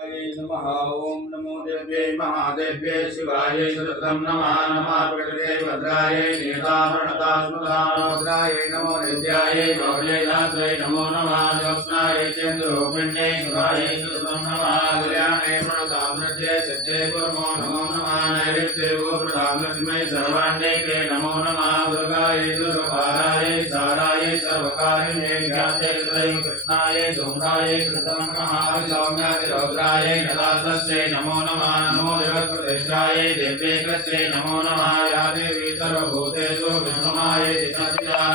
नमः। ओम नमो देव्यै महादेव्यै शिवायै सततं नमः। नमः प्रकृते भद्राय नियतामृणतास्मदानोद्राय नमो नित्यायै गौर्यै धात्रै नमो नमः। ज्योत्स्नायै चन्द्रोपिण्यै शिवायै सततं नमः। कल्याणे प्रणतामृत्यै सिद्धे कुर्मो नमो नमः। नैऋत्ये गोप्रतामृतिमै सर्वाण्यैके नमो नमः। दुर्गायै दुर्गपारायै सारायै सर्वकारिण्यै ज्ञात्यै कृष्णायै धूम्रायै सततं नमः। सौम्यातिरौद्रायै नदातस्यै नमो नमः। नमो जगत्प्रतिष्ठायै देव्यैकस्यै नमो नमः। या देवी सर्वभूतेषु विष्णुमायै दिशा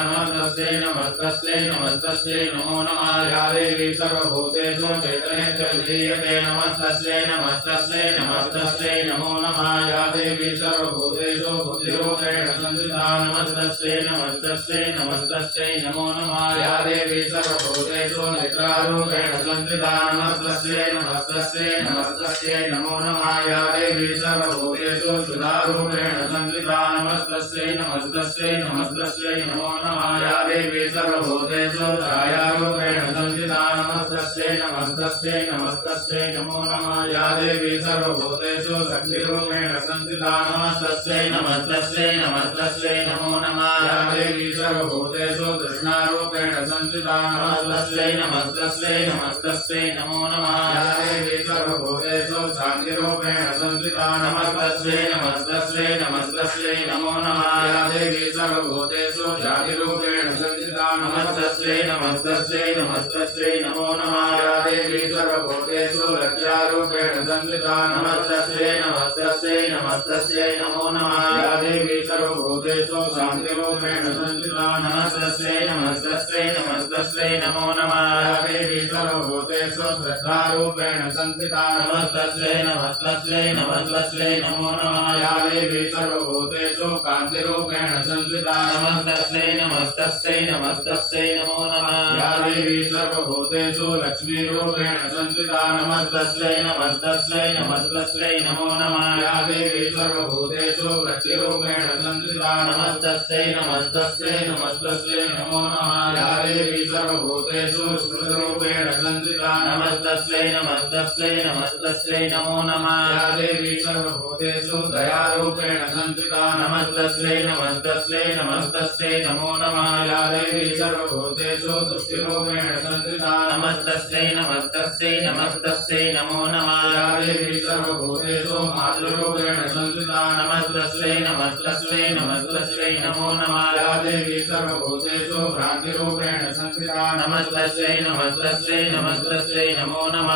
नमस्तस्यै नमस्तस्यै नमस्तस्यै नमो नमः। या देवी सर्वभूतेषु चैतन्येन विलीयते नमस्तस्यै नमस्तस्यै नमस्तस्यै नमो नमः। या देवी सर्वभूतेषु बुद्धिरूपेण संस्थिता नमस्तस्यै नमस्तस्यै नमस्तस्यै नमो नमः। या देवी सर्वभूतेषु निद्रारूपेण संस्थिता नमस्तस्यै नमस्तस्यै नमस्तस्यै नमो नमः। या देवी सर्वभूतेषु सुधारूपेण संस्थिता नमस्तस्यै नमस्तस्यै नमस्तस्यै नमो नमः। या देवी सर्वभूतेषु छायारूपेण संस्थिता नमस्तस्यै नमस्तस्यै नमस्तस्यै नमो नमः। या देवी सर्वभूतेषु शक्तिरूपेण संस्थिता नमस्तस्यै नमस्तस्यै नमस्तस्यै नमो नमः। या देवी सर्वभूतेषु तृष्णारूपेण संस्थिता नमस्तस्यै नमस्तस्यै नमस्तस्यै नमो नमः। या देवी सर्वभूतेषु शान्तिरूपेण संस्थिता नमस्तस्यै नमस्तस्यै नमस्तस्यै नमो नमः। या देवी सर्वभूतेषु जातिरूपेण संस्थिता नमस्तस्यै नमस्तस्यै नमस्तस्यै नमो नमः। या देवी सर्वभूतेषु लज्जारूपेण संस्थिता नमस्तस्यै नमस्तस्यै नमस्तस्यै नमो नमः। या देवी सर्वभूतेषु शान्तिरूपेण संस्थिता नमस्तस्यै नमस्तस्यै नमस्तस्यै नमो नमः। या देवी सर्वभूतेषु श्रद्धारूपेण संस्थिता नमस्तस्यै नमस्तस्यै नमस्तस्यै नमो नमः। या देवी सर्वभूतेषु कान्तिरूपेण संस्थिता नमस्तस्यै नमस्तस्यै नमस्तस्यै नमो नमः। या देवी सर्वभूतेषु लक्ष्मीरूपेण संस्थिता नमस्तस्यै नमस्तस्यै नमस्तस्यै नमो नमः। या देवी सर्वभूतेषु वृत्तिरूपेण संस्थिता नमस्तस्यै नमस्तस्यै नमस्तस्यै नमो नमः। या देवी सर्वभूतेषु स्मृतिरूपेण संस्थिता नमस्तस्यै नमस्तस्यै नमस्तस्यै नमो नमः। या देवी सर्वभूतेषु दयारूपेण संस्थिता नमस्तस्यै नमस्तस्यै नमस्तस्यै नमो नमः। या देवी सर्वभूतेषु तुष्टिरूपेण संस्थिता नमस्तस्यै नमस्तस्यै नमस्तस्यै नमो नमः। या देवी सर्वभूतेषु मातृरूपेण संस्थिता नमस्तस्यै नमस्तस्यै नमस्तस्यै नमो नमः। या देवी सर्वभूतेषु भ्रान्तिरूपेण संस्थिता नमस्तस्यै नमस्तस्यै नमस्तस्यै नमो नमः।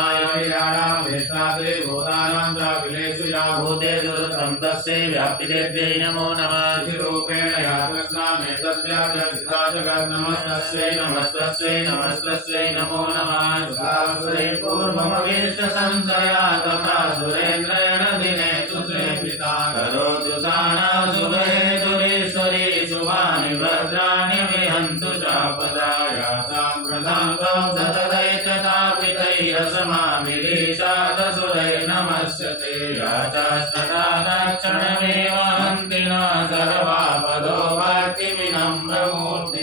वेष्टात्रे भूतानां चाखिलेषु या भूतेषु तं तस्यै व्याप्तिरेभ्यै नमो नमः। रूपेण या कृष्णामेतद्व्याप्ता जगत् नमस्तस्यै नमस्तस्यै नमस्तस्यै नमो नमः। पूर्वमवेश्य संशया तथा सुरेन्द्रेण दिने सुते पिता करोतु साना शुभे सुरेश्वरी शुभानि भद्राणि विहन्तु चापदाया साम्प्रदां नमस्यते। याचास्तथा दक्षिणमेव हन्ति न सर्वापदो वाक्यमिनं प्रमूर्ति